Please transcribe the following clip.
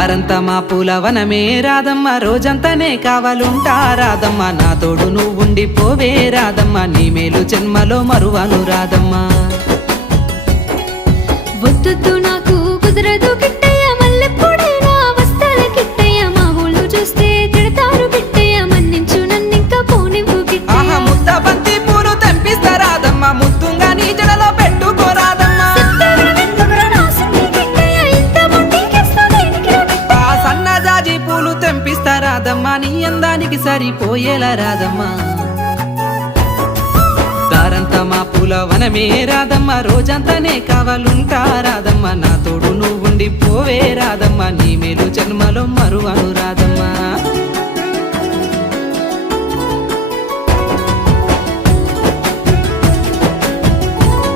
దారంతా మా పూలవనమే రాధమ్మ, రోజంతానే కావాలుంటా రాధమ్మ, నా తోడు నువ్వుండి పోవే రాధమ్మ, నీ మేలు జన్మలో మరువను రాధమ్మ. వద్దు నాకు కుదరదు కిట్టయ్య, మల్లెప్పుడైనా వస్తాల కిట్టయ్య, మా ఊళ్ళు చూస్తే తిడతారు కిట్టయ్య, మన్నించు నన్నింకా పోనివ్వు కిట్టయ్య. ముద్ద బంతి పూలు తెంపిస్తా రాధమ్మ, ముద్దుంగా నీ జడలో పెట్టుకో రాధమ్మ. సన్నజాజి పూలు తెంపిస్తా రాధమ్మ, నీ అందానికి సరిపోయేలా రాధమ్మ. దారంతా మా పూలవనమే రాధమ్మ, రోజంతానే కావాలుంటా రాధమ్మ, నా తోడు నువ్వుండి పోవే రాధమ్మ, నీ మేలు జన్మలో మరువను రాధమ్మ.